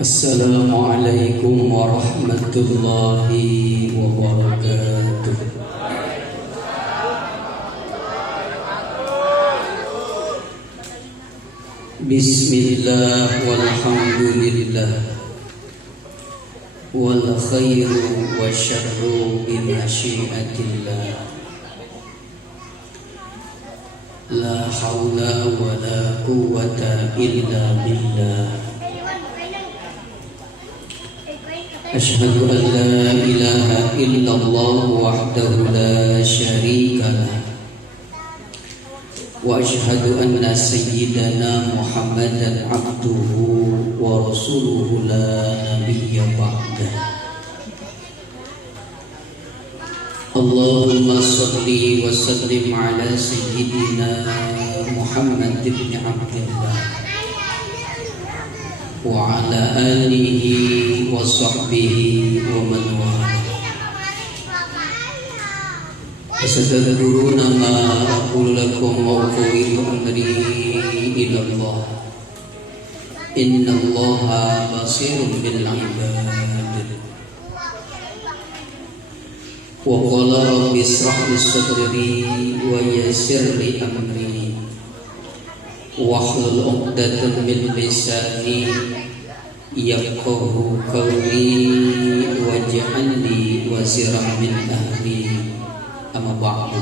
Assalamualaikum warahmatullahi wabarakatuh. Bismillah walhamdulillah wal khairu wasyarru bimasyiatillah. La haula wala quwwata illa billah. Asyhadu an la ilaha illallah wahdahu la syarika lah. Wa asyhadu anna sayyidana Muhammadan abduhu wa rasuluhu la nabiyya ba'dah. Allahumma salli wa sallim ala sayyidina Muhammad ibn Abdillah wa ala alihi wa sahbihi wa man wala. Astaghfiruna ma aqulu lakum wa ufawwidu amri ila Allah. Inna Allaha basirun bil ibad. Wa qala rabbi ishrah li sadri wa yassir li amri wahlul 'uqdatam min lisani yafqahu qawli waj'alni waziran min ahli. Amma ba'du.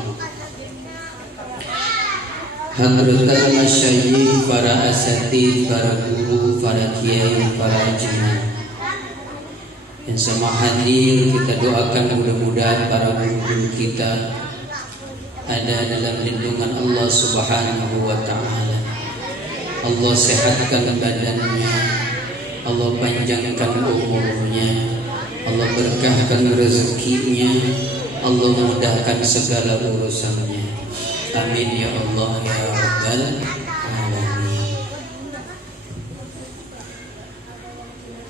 Hadratul masyayikh, para asatidz, para guru, para kiai, para jemaah yang sama hadir, kita doakan mudah-mudahan para guru kita ada dalam lindungan Allah Subhanahu wa ta'ala. Allah sehatkan badannya, Allah panjangkan umurnya, Allah berkahkan rezekinya, Allah mudahkan segala urusannya. Amin ya Allah ya Rabbal alamin.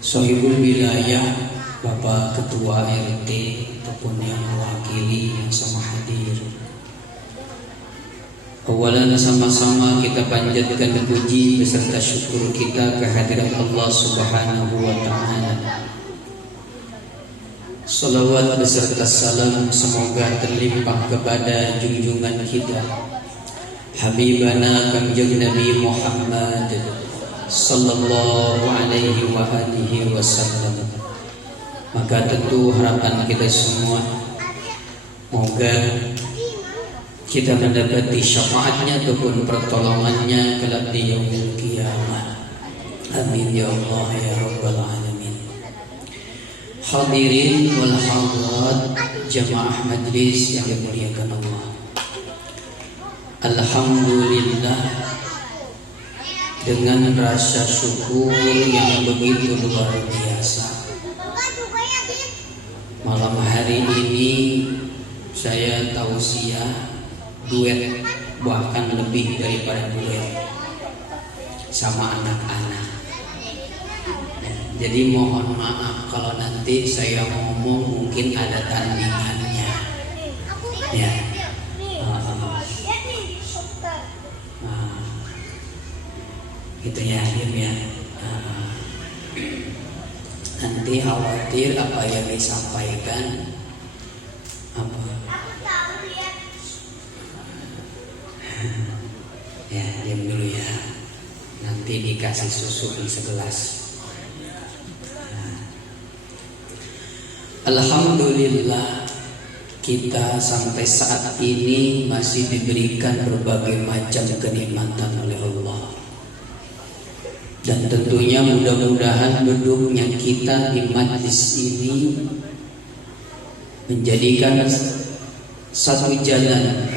Sohibul wilayah, Bapak Ketua RT ataupun yang mewakili yang sama hadir, awalan sama-sama kita panjatkan puji beserta syukur kita kehadiran Allah Subhanahu wa ta'ala. Salawat beserta salam semoga terlimpah kepada junjungan kita Habibana Kangjeng Nabi Muhammad sallallahu alaihi wa alihi wasallam. Maka tentu harapan kita semua, moga kita mendapati syafaatnya ataupun pertolongannya kelak di yaumil qiyamah. Amin ya Allah ya Rabbal alamin. Hadirin wal hadirat jamaah majlis yang dimuliakan Allah. Alhamdulillah, dengan rasa syukur yang begitu luar biasa, malam hari ini saya tausiah duet, bahkan lebih daripada duet, sama anak-anak. Jadi mohon maaf kalau nanti saya ngomong mungkin ada tandingannya, ya. Gitu ya, ya. Nanti khawatir apa yang disampaikan apa. Ya, diam dulu ya. Nanti dikasih susu di segelas. Alhamdulillah, kita sampai saat ini masih diberikan berbagai macam kenikmatan oleh Allah. Dan tentunya mudah-mudahan duduknya kita di majlis ini menjadikan satu jalan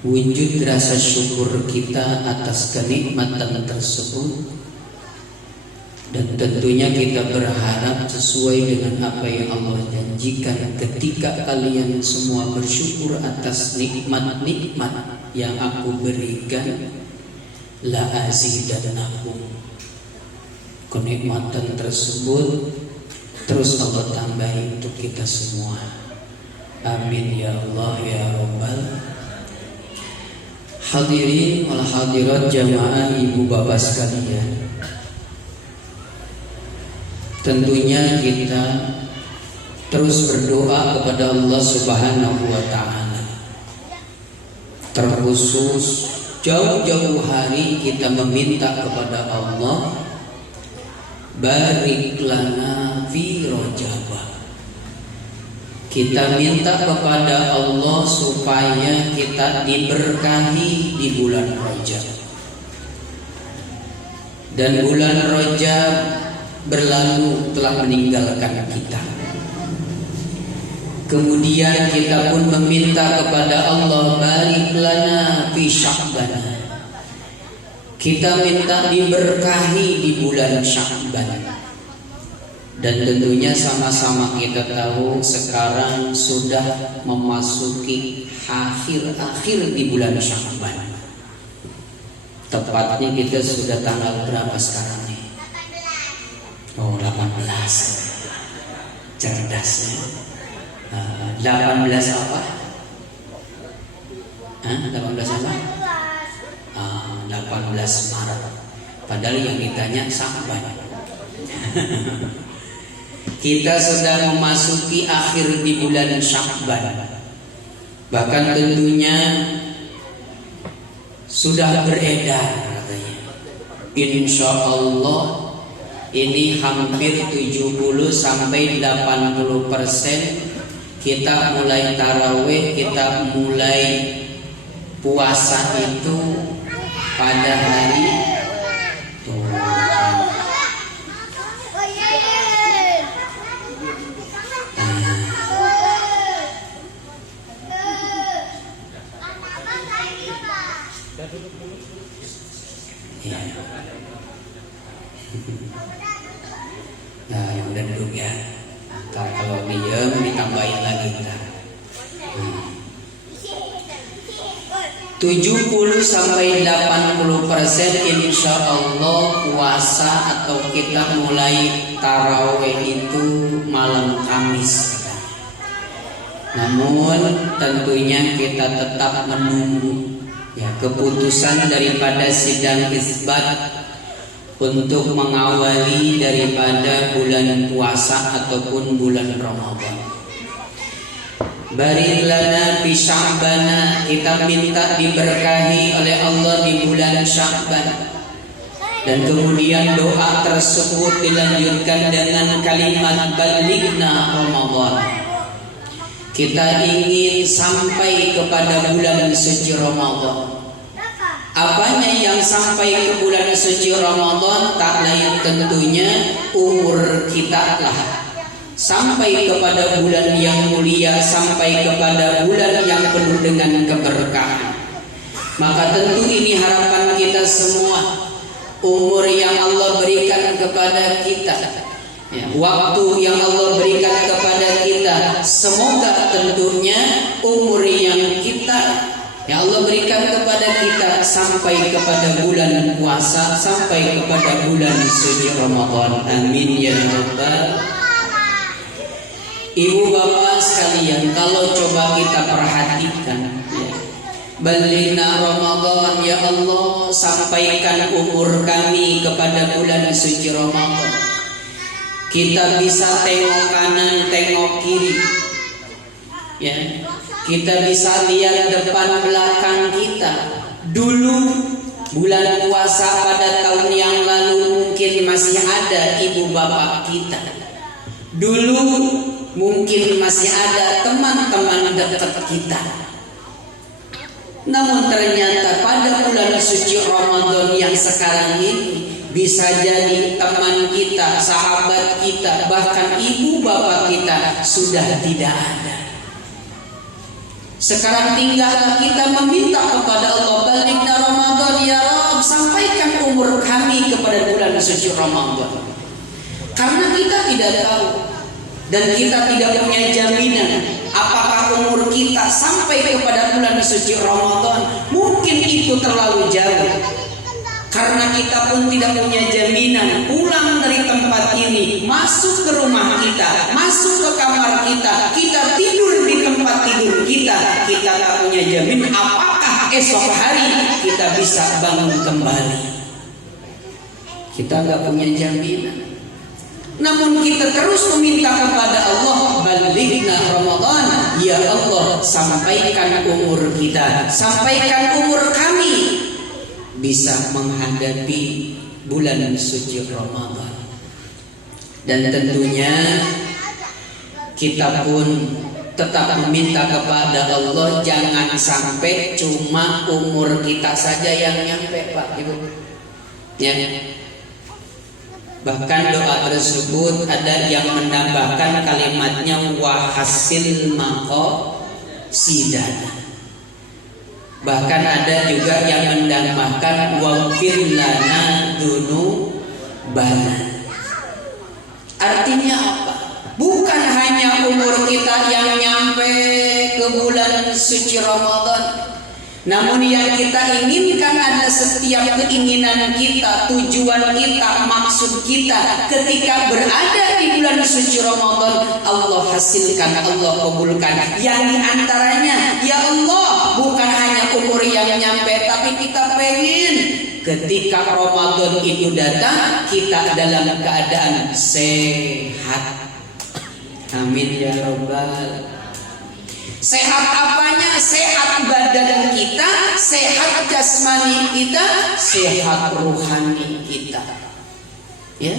wujud rasa syukur kita atas kenikmatan tersebut. Dan tentunya kita berharap sesuai dengan apa yang Allah janjikan, ketika kalian semua bersyukur atas nikmat-nikmat yang aku berikan, la azidannakum, kenikmatan tersebut terus Allah tambahi untuk kita semua. Amin ya Allah ya Rabbal. Hadirin wal hadirat jamaah ibu bapak sekalian, tentunya kita terus berdoa kepada Allah Subhanahu wa Ta'ala. Terkhusus jauh-jauh hari kita meminta kepada Allah, barik lana fi Rajab. Kita minta kepada Allah supaya kita diberkahi di bulan Rajab. Dan bulan Rajab berlalu telah meninggalkan kita. Kemudian kita pun meminta kepada Allah, barik lana fi Sya'ban. Kita minta diberkahi di bulan Sya'ban. Dan tentunya sama-sama kita tahu sekarang sudah memasuki akhir-akhir di bulan Sya'ban. Tepatnya kita sudah tanggal berapa sekarang nih? Oh, 18. Cerdas ya. 18 apa? 18 apa? 18 Maret. Padahal yang ditanya Sya'ban. Kita sudah memasuki akhir di bulan Sya'ban. Bahkan tentunya sudah beredar katanya, insya Allah ini hampir 70 sampai 80% kita mulai tarawih, kita mulai puasa itu pada hari ya. Nah, yang udah duduk ya. Ntar kalau diem ditambahin lagi ntar. 70 sampai 80% insya Allah puasa atau kita mulai tarawih itu malam Kamis. Namun tentunya kita tetap menunggu ya keputusan daripada sidang isbat untuk mengawali daripada bulan puasa ataupun bulan Ramadan. Barik lana fi Sya'ban, kita minta diberkahi oleh Allah di bulan Sya'ban. Dan kemudian doa tersebut dilanjutkan dengan kalimat balighna Ramadan. Kita ingin sampai kepada bulan suci Ramadan. Apanya yang sampai ke bulan suci Ramadan? Tak lain tentunya umur kita lah. Sampai kepada bulan yang mulia, sampai kepada bulan yang penuh dengan keberkahan. Maka tentu ini harapan kita semua. Umur yang Allah berikan kepada kita ya, waktu yang Allah berikan kepada kita, semoga tentunya umur yang kita yang Allah berikan kepada kita sampai kepada bulan puasa, sampai kepada bulan suci Ramadan. Amin ya rabbal. Ibu bapak sekalian, kalau coba kita perhatikan ya, balighna Ramadan, ya Allah sampaikan umur kami kepada bulan suci Ramadan. Kita bisa tengok kanan, tengok kiri ya. Kita bisa lihat depan belakang kita. Dulu bulan puasa pada tahun yang lalu mungkin masih ada ibu bapak kita. Dulu mungkin masih ada teman-teman dekat kita. Namun ternyata pada bulan suci Ramadan yang sekarang ini, bisa jadi teman kita, sahabat kita, bahkan ibu bapak kita sudah tidak ada. Sekarang tinggallah kita meminta kepada Allah, balighna Ramadan ya Rabb, sampaikan umur kami kepada bulan suci Ramadan. Karena kita tidak tahu dan kita tidak punya jaminan apakah umur kita sampai kepada bulan suci Ramadan. Mungkin itu terlalu jauh. Karena kita pun tidak punya jaminan pulang dari tempat ini, masuk ke rumah kita, masuk ke kamar kita, kita tidur di tempat tidur kita, kita tak punya jaminan apakah esok hari kita bisa bangun kembali. Kita nggak punya jaminan. Namun kita terus meminta kepada Allah, balighna Ramadan, ya Allah sampaikan umur kita, sampaikan umur kami bisa menghadapi bulan suci Ramadan. Dan tentunya kita pun tetap meminta kepada Allah, jangan sampai cuma umur kita saja yang nyampe, Pak Ibu. Ya. Bahkan doa tersebut ada yang menambahkan kalimatnya wahasil maqasidana. Bahkan ada juga yang menambahkan waghfir lana dzunubana. Artinya apa? Bukan hanya umur kita yang nyampe ke bulan suci Ramadan, namun yang kita inginkan ada setiap keinginan kita, tujuan kita, maksud kita ketika berada di bulan suci Ramadan, Allah hasilkan, Allah kabulkan. Yang diantaranya, ya Allah, bukan hanya umur yang nyampe, tapi kita pengen ketika Ramadan itu datang, kita dalam keadaan sehat. Amin ya Rabbal. Sehat apanya? Sehat badan kita, sehat jasmani kita, sehat rohani kita. Ya.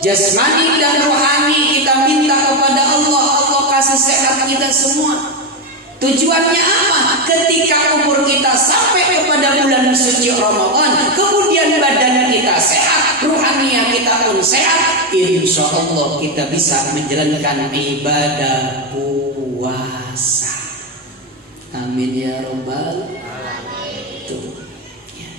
Jasmani dan rohani kita minta kepada Allah, Allah kasih sehat kita semua. Tujuannya apa? Ketika umur kita sampai kepada bulan suci Ramadan, kemudian badan kita sehat, rohani kita pun sehat, insya Allah kita bisa menjalankan ibadah puasa. Amin ya Rabbal alamin. Ya.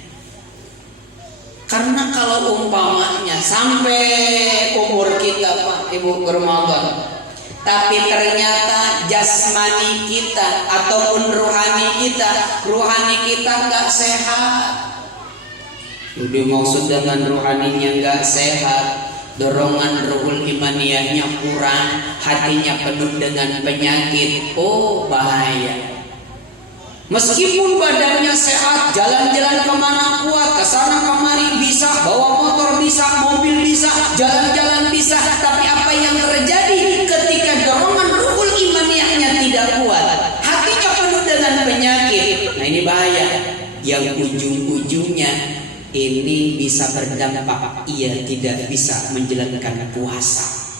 Karena kalau umpamanya sampai umur kita, Pak Ibu, Ramadan, tapi ternyata jasmani kita ataupun rohani kita nggak sehat. Udah maksud dengan rohaninya nggak sehat, dorongan ruhul imaniyahnya kurang, hatinya penuh dengan penyakit. Oh bahaya. Meskipun badannya sehat, jalan-jalan kemana kuat, kesana kemari bisa, bawa motor bisa, mobil bisa, jalan-jalan bisa, tapi apa yang terjadi ketika dorongan ruhul imaniyahnya tidak kuat, hatinya penuh dengan penyakit? Nah ini bahaya. Yang ujung-ujungnya ini bisa berdampak ia tidak bisa menjalankan puasa.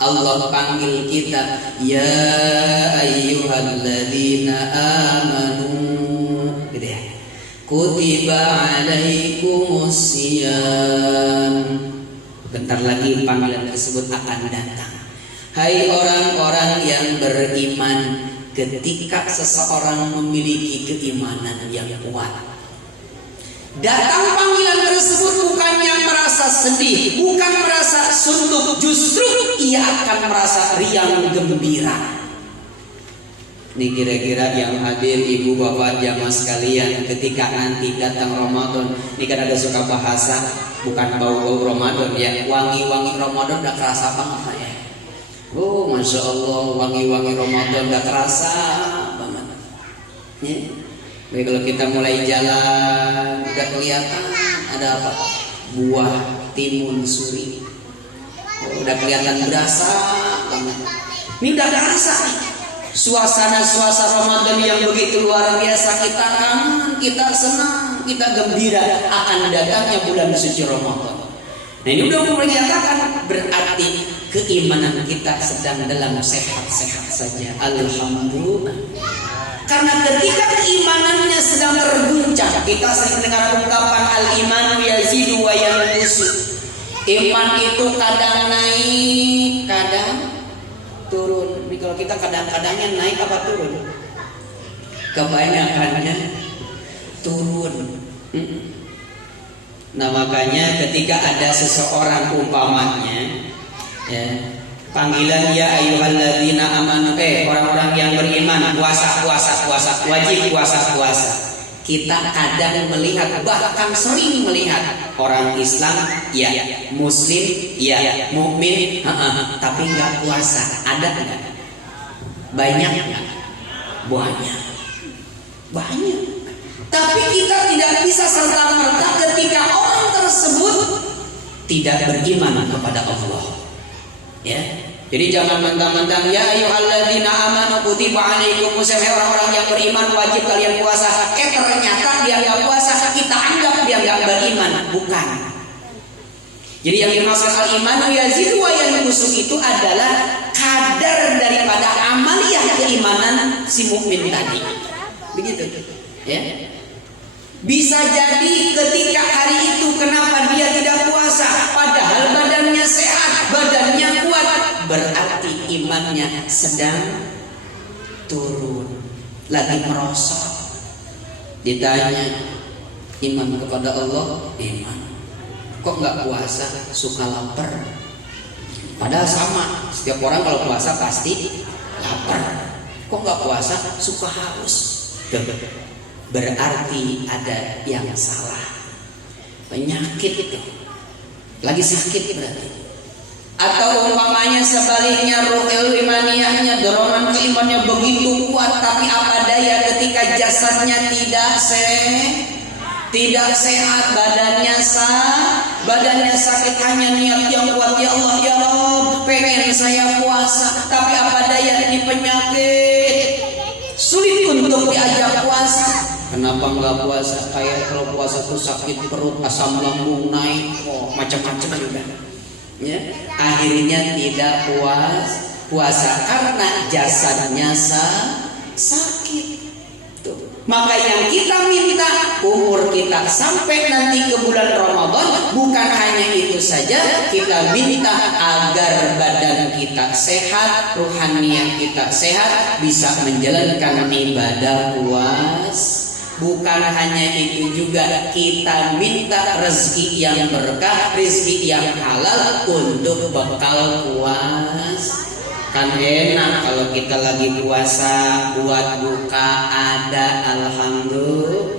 Allah panggil kita, ya ayyuhalladzina amanu, gitu ya. Kutiba alaikumusiyam. Bentar lagi panggilan tersebut akan datang. Hai orang-orang yang beriman, ketika seseorang memiliki keimanan yang kuat, datang panggilan tersebut bukannya merasa sedih, bukan merasa suntuk, justru ia akan merasa riang gembira. Ini kira-kira yang hadir ibu bapak jamaah sekalian, ketika nanti datang Ramadan, ini kan ada suka bahasa, bukan bau-bau Ramadan ya, wangi-wangi Ramadan udah kerasa banget ya. Oh masya Allah, wangi-wangi Ramadan udah kerasa banget. Ya. Baik, kalau kita mulai jalan udah kelihatan ada apa? Buah timun suri. Oh, udah kelihatan berasa banget. Ini udah kerasa nih. Suasana Ramadan yang begitu luar biasa, kita kangen, kita senang, kita gembira akan datangnya bulan suci Ramadan. Nah ini udah mulai dikatakan, berarti keimanan kita sedang dalam sehat-sehat saja. Alhamdulillah. Karena ketika keimanannya sedang terguncang, kita sering dengar ungkapan al-imanu yazidu wa yanqusu. Iman itu kadang naik, kadang turun. Ini kalau kita kadang-kadangnya naik apa turun? Kebanyakannya turun. Nah makanya ketika ada seseorang umpamanya, ya, panggilan ya ayyuhalladzina amanu, orang-orang yang beriman, puasa, wajib puasa. Kita kadang melihat, bahkan sering melihat orang Islam, ya, Muslim, ya, mukmin, tapi nggak puasa. Ada nggak? Banyak nggak? Banyak. Tapi kita tidak bisa serta-merta ketika orang tersebut tidak beriman kepada Allah. Ya. Jadi jangan mentang-mentang ya ayyuhalladzina amanu kutiba alaikumusiyam, orang-orang yang beriman wajib kalian puasa. Ternyata dia enggak puasa, kita anggap dia enggak beriman. Bukan. Jadi yang dimaksud al-imanu yazidu wa yanqusu itu adalah kadar daripada amaliyah keimanan si mukmin tadi. Begitu. Ya. Bisa jadi ketika hari itu kenapa dia tidak puasa padahal badannya sehat, badannya kuat, berarti imannya sedang turun, lagi merosot. Ditanya iman kepada Allah, iman. Kok nggak puasa? Suka lapar. Padahal sama, setiap orang kalau puasa pasti lapar. Kok nggak puasa? Suka haus. Berarti ada yang salah. Penyakit itu lagi sakit berarti. Atau umpamanya sebaliknya, ruhul imaniyahnya, dorongan keimannya begitu kuat, tapi apa daya ketika jasadnya tidak sehat, badannya sakit, hanya niat yang kuat, ya Allah ya Rabb, pengen saya puasa, tapi apa daya ini penyakit, sulit untuk diajak puasa. Kenapa nggak puasa? Kayak kalau puasa tuh sakit perut, asam lambung naik, macam-macam juga. Ya, akhirnya tidak puasa karena jasadnya sakit. Tuh. Maka yang kita minta umur kita sampai nanti ke bulan Ramadan, bukan hanya itu saja, kita minta agar badan kita sehat, rohaniah kita sehat, bisa menjalankan ibadah puasa. Bukan hanya itu juga, kita minta rezeki yang berkah, rezeki yang halal untuk bekal puasa. Kan enak kalau kita lagi puasa, buat buka ada, alhamdulillah.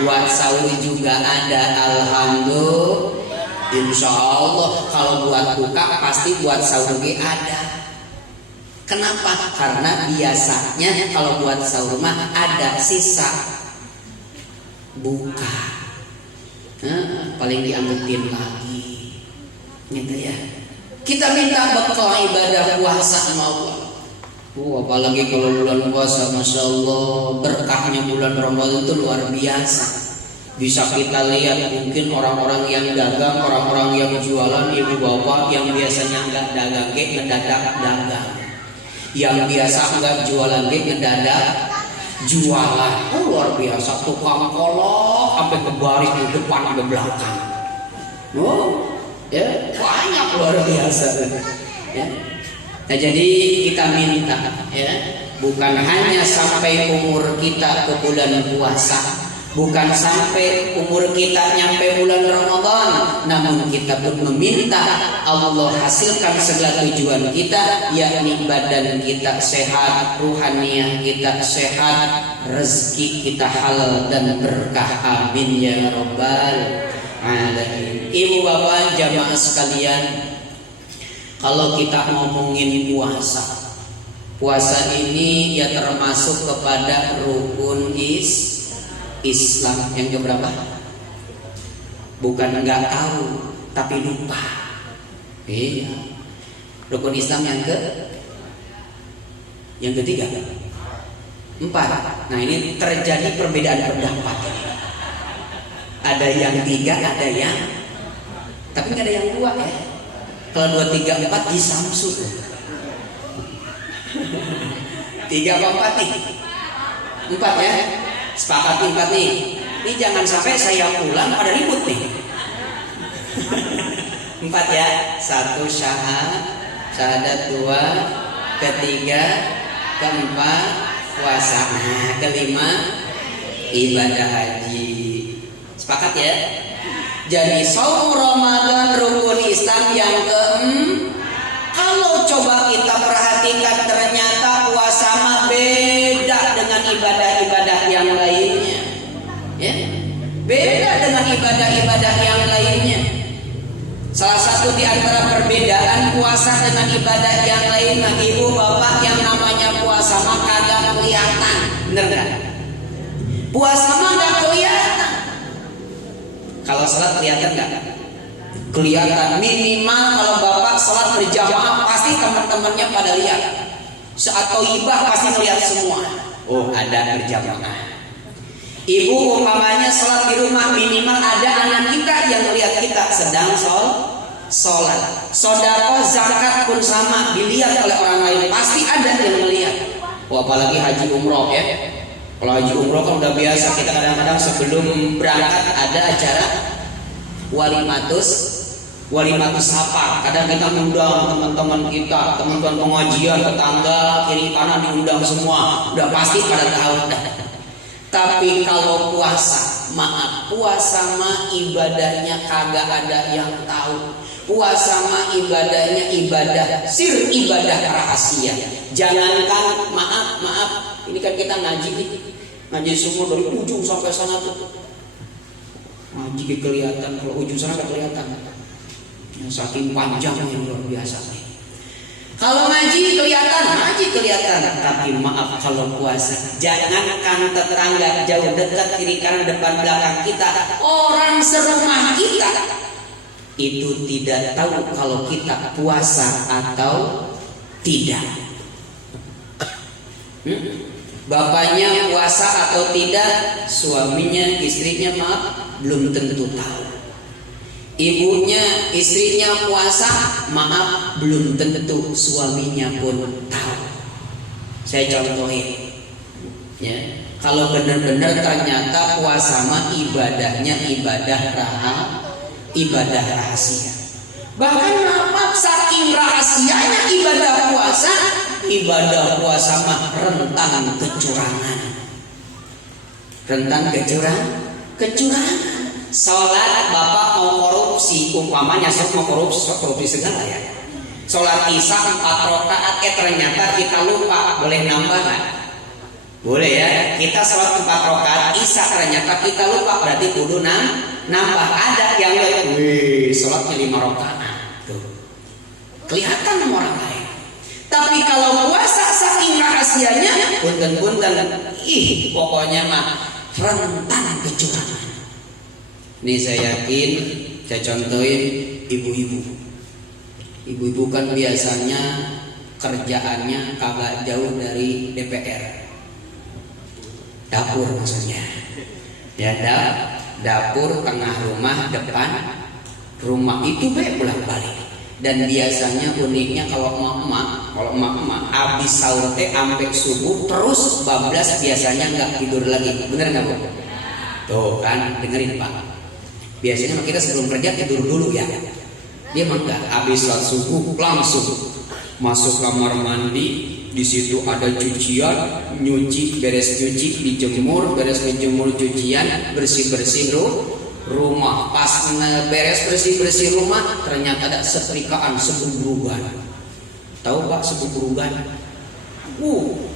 Buat sahur juga ada, alhamdulillah. Insya Allah kalau buat buka pasti buat sahur ada. Kenapa? Karena biasanya kalau buat sahur mah ada sisa buka, paling diangetin lagi, gitu ya. Kita minta bekal ibadah puasa sama Allah. Apalagi kalau bulan puasa, masya Allah, berkahnya bulan Ramadan itu luar biasa. Bisa kita lihat mungkin orang-orang yang dagang, orang-orang yang jualan, ibu bapak yang biasanya nggak dagang, ngedadak dagang. Yang biasa nggak jualan, ngedadak jualan. Luar biasa, tukang kolok sampai ke baris di depan ke belakang. Ya, banyak, luar biasa. Ya. Nah, jadi kita minta ya, bukan hanya sampai umur kita ke bulan puasa, bukan sampai umur kita nyampe bulan Ramadan, namun kita pun meminta Allah hasilkan segala tujuan kita, yakni badan kita sehat, ruhaniah kita sehat, rezeki kita halal dan berkah. Amin ya rabbal alamin. Ibu bapak jamaah sekalian, kalau kita ngomongin puasa ini ya termasuk kepada rukun Islam yang keberapa? Bukan nggak tahu, tapi lupa. Iya. Rukun Islam yang ketiga, 4. Nah, ini terjadi perbedaan pendapat. Ada yang 3, ada yang, tapi nggak ada yang 2 ya. Kalau 2, 3, 4 di Samsu. 3 apa 4 nih? 4 ya. Sepakat 4 nih. Ini jangan sampai saya pulang pada ribut nih. 4 ya. 1 syahadat, 2, ketiga, keempat puasa. Nah, kelima ibadah haji. Sepakat ya. Jadi saum Ramadan rukun Islam yang kalau coba kita perhatikan, ternyata puasa mah beda dengan ibadah-ibadah yang lainnya. Ya? Beda dengan ibadah-ibadah yang lainnya. Salah satu di antara perbedaan puasa dengan ibadah yang lain, ibu bapak, yang namanya puasa mah kagak kelihatan. Bener gak? Puasa mah gak kelihatan. Kalau salat kelihatan gak? kelihatan. Minimal kalau bapak sholat berjamaah pasti teman-temannya pada lihat. Saat thayyibah pasti ngelihat semua. Oh, ada berjamaah. Ibu umpamanya sholat di rumah, minimal ada anak kita yang melihat kita sedang sholat. Sedekah zakat pun sama, dilihat oleh orang lain, pasti ada yang melihat. Wah, apalagi haji umroh ya. Kalau haji umroh kan udah biasa, kita kadang-kadang sebelum berangkat ada acara walimatus safar. Kadang kita ngundang teman-teman kita, teman-teman pengajian, tetangga, kiri kanan diundang semua. Udah pasti pada tahu. Tapi kalau puasa, maaf, puasa mah ibadahnya kagak ada yang tahu. Puasa mah ibadahnya ibadah sir, ibadah rahasia. Jangankan maaf, ini kan kita ngaji nih. Ngaji semua dari ujung sampai sana tuh. Ngaji kelihatan, kalau ujung sana gak kelihatan. Yang saking panjangnya luar biasa nih. Kalau ngaji kelihatan, tapi maaf kalau puasa, jangankan tetangga jauh dekat kiri kanan depan belakang kita, orang serumah kita itu tidak tahu kalau kita puasa atau tidak. Bapaknya puasa atau tidak, suaminya, istrinya maaf belum tentu tahu. Ibunya, istrinya puasa, maaf belum tentu suaminya pun tahu. Saya contohin ya. Kalau benar-benar ternyata puasa mah ibadahnya ibadah rahasia. Bahkan maaf, saking rahasianya ibadah puasa mah rentan kecurangan. Sholat bapak mau korupsi, umpamanya mau korupsi segala ya. Sholat isya 4 rakaat, ternyata kita lupa, boleh nambah kan? Boleh ya. Kita sholat 4 rakaat isya, ternyata kita lupa, berarti kudu nambah. Ada yang lain, sholatnya 5 rakaat, tuh kelihatan sama orang lain. Tapi kalau puasa saking rahasianya, punten, pokoknya mah rentan kecurangan. Ini saya yakin, saya contohin ibu-ibu. Ibu-ibu kan biasanya kerjaannya kagak jauh dari DPR. Dapur maksudnya. Ya, dapur tengah rumah, depan rumah itu bolak-balik. Dan biasanya uniknya kalau emak-emak habis sahur teh sampai subuh terus bablas, biasanya nggak tidur lagi. Bener nggak Bu? Tuh kan, dengerin Pak. Biasanya kita sebelum kerja tidur dulu ya. Dia mah enggak, habis sholat subuh langsung masuk kamar mandi, di situ ada cucian, beres nyuci, dijemur, beres menjemur cucian, bersih-bersih rumah. Pas beres bersih-bersih rumah, ternyata ada setrikaan sebubrugan. Tahu Pak sebubrugan?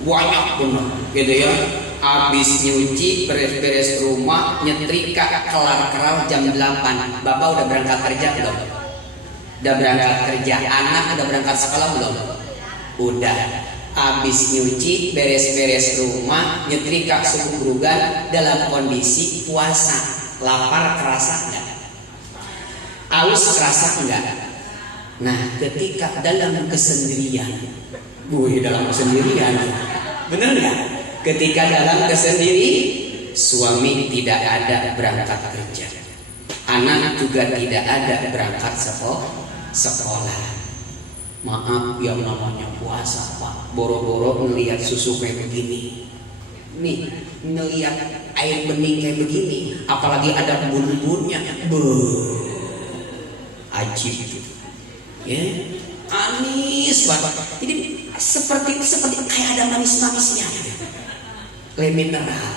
Banyak benar, gitu ya. Habis nyuci, beres-beres rumah, nyetrika, kelar jam 8. Bapak udah berangkat kerja belum? Udah berangkat kerja. Anak udah berangkat sekolah belum? Udah. Habis nyuci, beres-beres rumah, nyetrika, sebubrugan, dalam kondisi puasa. Lapar kerasa enggak? Aus kerasa enggak? Nah, ketika dalam kesendirian, bener enggak? Ketika dalam kesendirian, suami tidak ada berangkat kerja, anak juga tidak ada berangkat sekolah. Maaf, yang namanya puasa Pak, boro-boro ngelihat susu kayak begini, nih ngelihat air bening kayak begini, apalagi ada bun-bunnya, ajib ya, anis banget. Jadi seperti kayak ada manis-manisnya gitu. Le mineral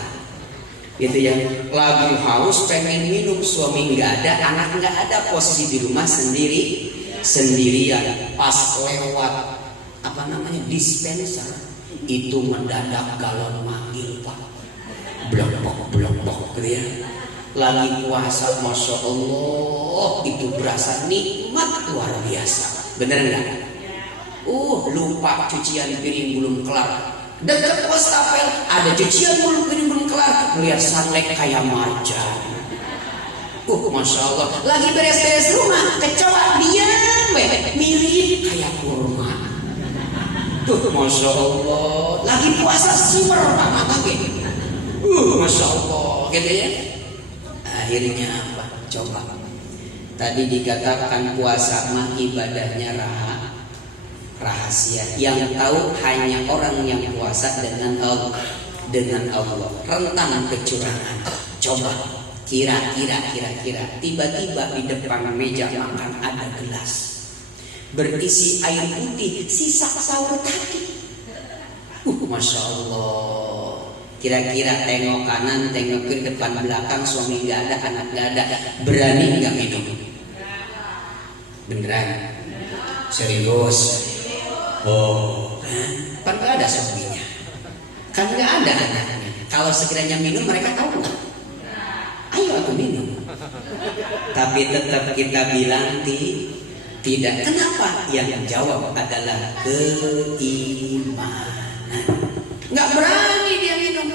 gitu ya. Lagi haus pengen minum, suami nggak ada, anak nggak ada, posisi di rumah sendirian. Pas lewat dispenser itu mendadak galon manggil Pak, blok gitu ya. Lagi puasa, masya Allah, itu berasa nikmat luar biasa. Bener nggak? Lupa cucian piring belum kelar. Dekat wastafel ada cucian piring belum kelar. Melihat sunlight kayak macan. Masya Allah, lagi beres-beres rumah, kecoa diam, mirip kayak kurma. Masya Allah, lagi puasa super banget lagi. Masya Allah, gitu ya. Akhirnya apa? Coba. Tadi dikatakan puasa mah ibadahnya rahasia. Yang tahu hanya orang yang puasa dengan Allah. Rentan kecurangan. Coba. Kira-kira tiba-tiba di depan meja makan ada gelas berisi air putih sisa sahur tadi. Masya Allah. Kira-kira tengok kanan, tengok kiri, depan belakang, suami nggak ada, anak nggak ada, berani nggak minum? Beneran? Serius? Kan nggak ada suaminya, kan nggak ada anaknya. Kalau sekiranya minum mereka tahu nggak? Ayo aku minum. Tapi tetap kita bilang tidak. Kenapa? Yang jawab adalah keimanan. Nggak berani dia minum.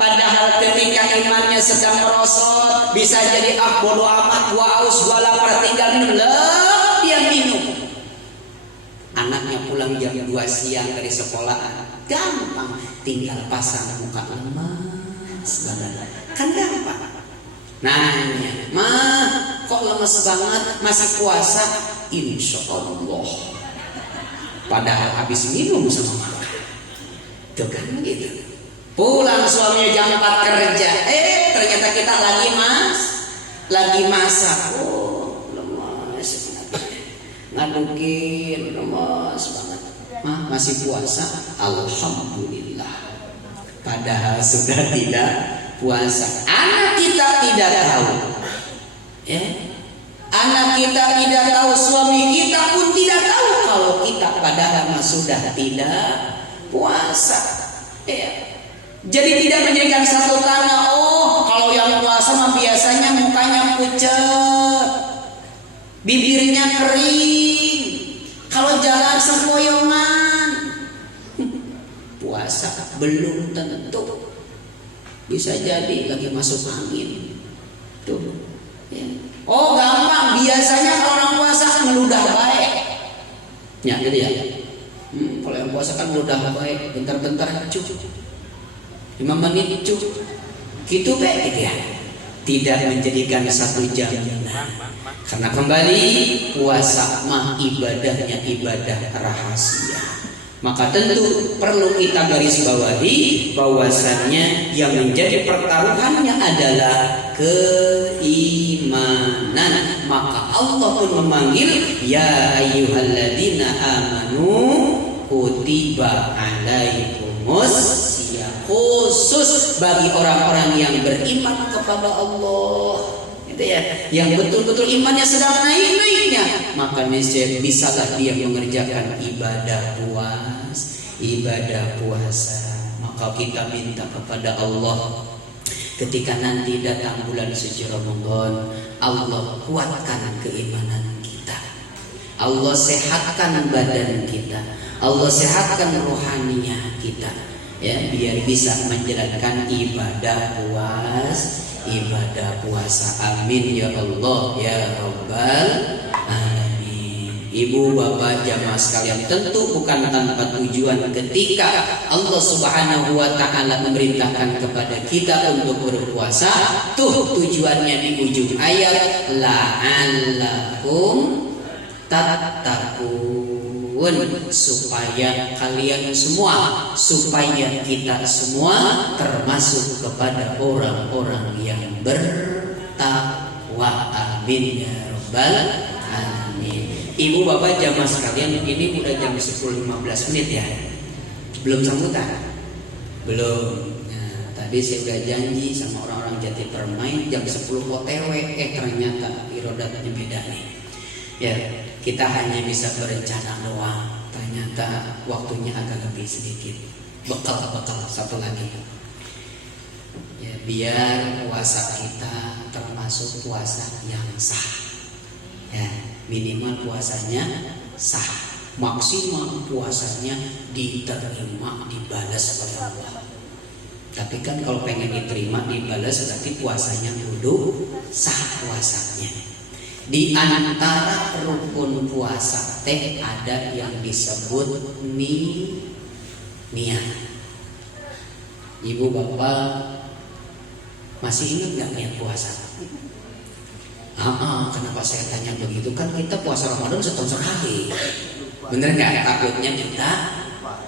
Padahal ketika imannya sedang merosot, bisa jadi bodo amat, gua haus, gua lapar, tinggal minum. Dia minum. Anaknya pulang jam 2 siang dari sekolah, gampang, tinggal pasang muka lemas banget. Kan gampang. Nanya, "Mah, kok lemes banget, masih puasa?" Insya Allah. Padahal habis minum sama makan. Tuh kan gitu. Pulang suaminya jam 4 kerja, ternyata kita lagi masak. Lemas, ngadukin, lemas banget. Masih puasa, alhamdulillah. Padahal sudah tidak puasa. Anak kita tidak tahu, anak kita tidak tahu, suami kita pun tidak tahu kalau kita padahal sudah tidak puasa. Jadi tidak menjadikan satu tanda. Kalau yang puasa mah biasanya mukanya pucat, bibirnya kering, kalau jalan sempoyongan. Puasa belum tentu. Bisa jadi lagi masuk angin. Tuh. Gampang. Biasanya kalau orang puasa ngeludah baik. Ya, jadi ya. Kalau yang puasa kan ngeludah baik, bentar-bentar cuk. 5 menit cuk. Gitu baik gitu ya. Tidak menjadikan satu jaminan. Karena kembali puasa mah ibadahnya ibadah rahasia. Maka tentu perlu kita garis bawahi bahwasannya yang menjadi pertaruhannya adalah keimanan. Maka Allah pun memanggil, ya ayyuhalladzina amanu kutiba alaikumus siyam, khusus bagi orang-orang yang beriman kepada Allah. Yang betul-betul imannya sedang naik-naiknya, maka niscaya bisalah dia mengerjakan ibadah puasa. Maka kita minta kepada Allah, ketika nanti datang bulan suci Ramadan, Allah kuatkan keimanan kita, Allah sehatkan badan kita, Allah sehatkan rohaniah kita, biar bisa menjalankan ibadah puasa. Amin ya Allah ya Rabbal alamin. Ibu bapak jamaah sekalian, tentu bukan tanpa tujuan ketika Allah Subhanahu wa taala memerintahkan kepada kita untuk berpuasa. Tujuannya di ujung ayat, la'allakum tattaqun, supaya kalian semua, supaya kita semua termasuk kepada orang-orang yang bertakwa. Amin ya Rabbal alamin. Ibu bapak jamaah sekalian, ini udah jam 10.15 menit ya. Belum sambutan? Belum. Nah, tadi saya udah janji sama orang-orang Jati Permai jam 10 OTW. Ternyata irodatnya beda nih. Ya, kita hanya bisa berencana doang. Ternyata waktunya agak lebih sedikit. Bekal satu lagi. Ya, biar puasa kita termasuk puasa yang sah. Ya, minimal puasanya sah. Maksimal puasanya diterima, dibalas oleh Allah. Tapi kan kalau pengen diterima dibalas berarti puasanya kudu sah puasanya. Di antara rukun puasa teh ada yang disebut niat. Ibu bapak masih ingat nggak niat puasa? Kenapa saya tanya begitu? Kan kita puasa Ramadan setahun sekali. Bener nggak? Takutnya kita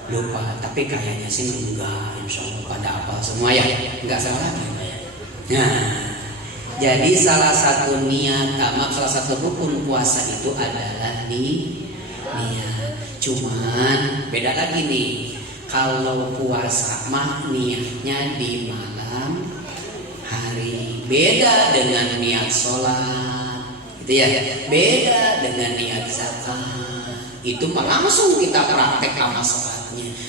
lupa, tapi kayaknya sih enggak, insya Allah pada apa semua ya, enggak salah lagi. Nah, jadi salah satu salah satu rukun puasa itu adalah niat. Cuman beda lagi nih, kalau puasa mah niatnya di malam hari, beda dengan niat sholat, gitu ya, beda dengan niat zakat. Itu mah langsung kita praktek sama sholatnya.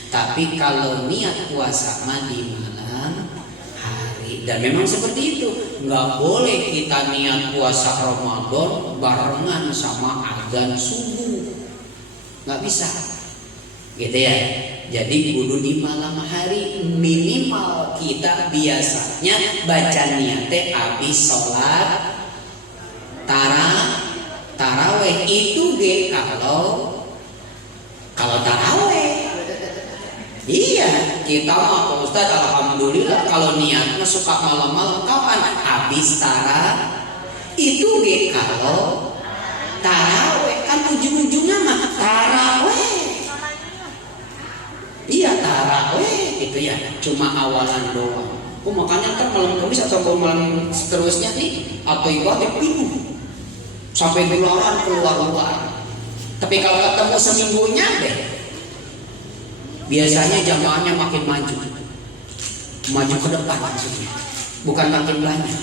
Tapi kalau niat puasa mah di malam hari, dan memang seperti itu, nggak boleh kita niat puasa Ramadan barengan sama azan subuh, nggak bisa, gitu ya. Jadi kudu di malam hari, minimal kita biasanya baca niatnya abis sholat taraweh itu kalau taraweh. Iya, kita mah Pak Ustadz alhamdulillah kalau niatnya suka malam-malam kapan? Habis itu kalau taraweh kan ujung-ujungnya mah taraweh. Iya taraweh itu ya, cuma awalan doang. Makanya kan malam Kamis atau malam seterusnya nih atau ibadah penuh sampai keluar. Tapi kalau ketemu seminggunya deh, biasanya jamaahnya makin maju ke depan maksudnya, bukan makin banyak.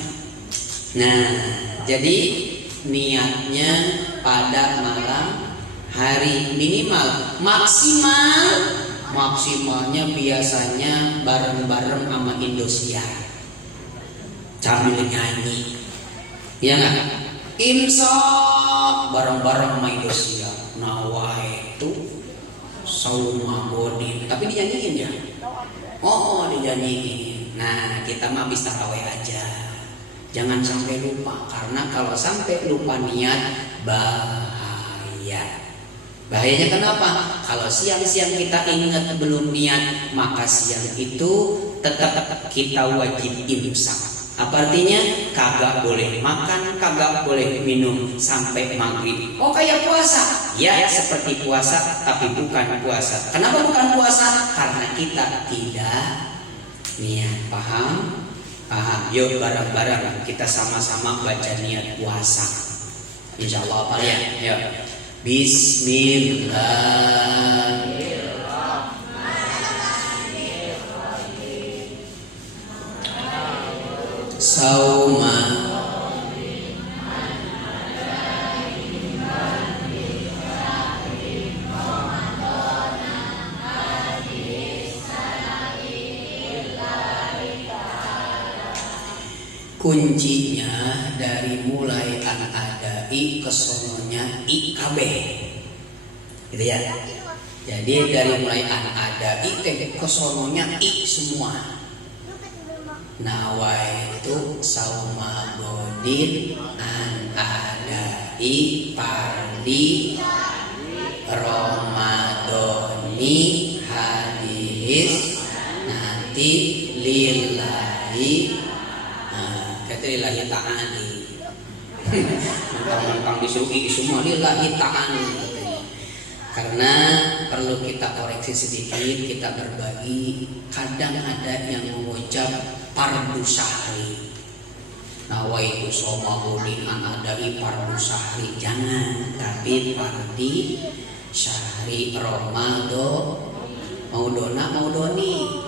Nah, jadi niatnya pada malam hari, minimal, maksimalnya biasanya bareng-bareng sama Indosiar sambil nyanyi, ya nggak? Imsak bareng-bareng sama Indosiar, nawai itu sauma godin, tapi dinyanyiin ya. Dinyanyiin. Nah, kita mah habis taraweh aja, jangan sampai lupa, karena kalau sampai lupa niat bahaya. Bahayanya kenapa? Kalau siang-siang kita ingat belum niat, maka siang itu tetap kita wajib imsak. Apa artinya? Kagak boleh makan, kagak boleh minum sampai maghrib. Kayak puasa? Ya, seperti puasa, tapi bukan puasa. Kenapa bukan puasa? Karena kita tidak niat. Paham? Yuk bareng-bareng kita sama-sama baca niat puasa. Insya Allah apa ya? Yuk. Bismillahirrahmanirrahim. Sauma kuncinya dari mulai an-adai ke sononya IKB, gitu ya. Jadi dari mulai an-adai ke sononya I semua. Nawai itu sauma godin an-adai pardi Ramadhani hadis nanti lillahi. Lillahi ta'ani. Mentang-mentang disuruh semua lillahi ta'ani. Karena perlu kita koreksi sedikit, kita berbagi. Kadang ada yang mengucap fardu syahri. Nawaitu shoma godin an-adai fardu syahri. Jangan, tapi fardi syahri Ramadan. Mau doni.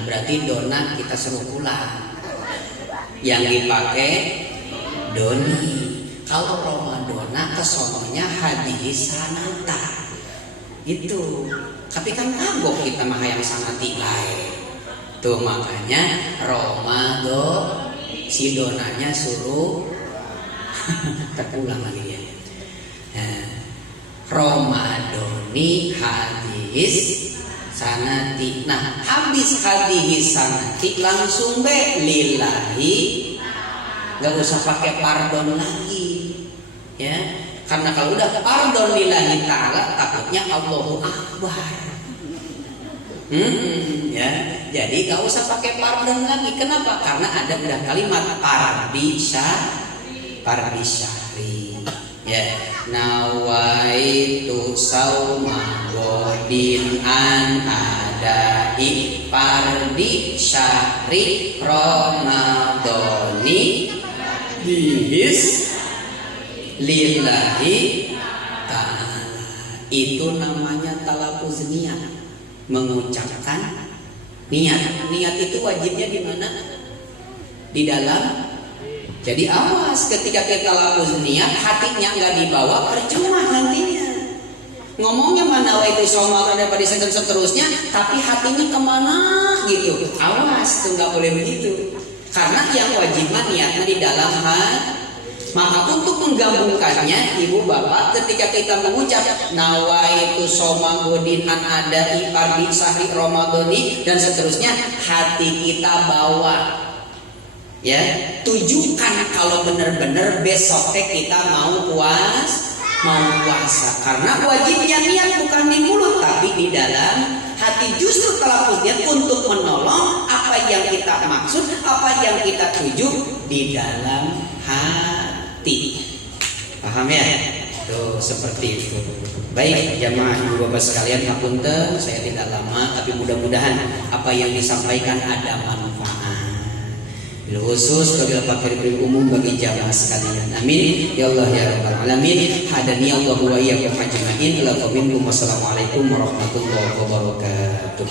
Berarti dona kita suruh pulang, yang dipakai doni. Kalau Ramadona kesononya hadis sanata itu. Tapi kan kagok kita mah yang sanati lain. Tuh makanya Ramadan si donanya suruh terpulang lagi ya. Ramadoni hadis sanati. Nah, habis hadihi sanati langsung lillahi, nggak usah pakai pardon lagi, ya. Karena kalau udah pardon lillahi ta'ala takutnya Allahu Akbar. Ya, jadi nggak usah pakai pardon lagi. Kenapa? Karena ada udah kalimat pardi syahri. Ya, nawaitu sauma godin an adai pardi syahri Ramadhani bihis lillahi ta'ala. Itu namanya talafuz niat, mengucapkan niat. Niat itu wajibnya di mana? Di dalam. Jadi awas ketika kita talafuz niat, hatinya nggak dibawa, percuma nantinya. Ngomongnya mana itu soal ada pada dan seterusnya, tapi hatinya kemana gitu. Awas, tuh nggak boleh begitu. Karena yang wajib niatnya di dalam hati. Maka untuk menggabungkannya, ibu bapak, ketika kita mengucap nawaitu soma godin an ada ipardi sahri Ramadhani dan seterusnya, hati kita bawa, ya, tujukan kalau benar-benar besok kita mau puasa. Karena wajibnya niat bukan di mulut tapi di dalam hati. Justru talafuz niat untuk menolong apa yang kita maksud, apa yang kita tuju di dalam hati. Paham ya? Tuh seperti itu. Baik jamaah ibu bapak sekalian, hapunten saya tidak lama, tapi mudah-mudahan apa yang disampaikan ada manfaat. Bil khusus bagi fakir umum bagi jamaah sekalian. Amin ya Allah ya rabbal alamin. Hadani Allah wa iyyakum ajmain. Assalamualaikum warahmatullahi wabarakatuh.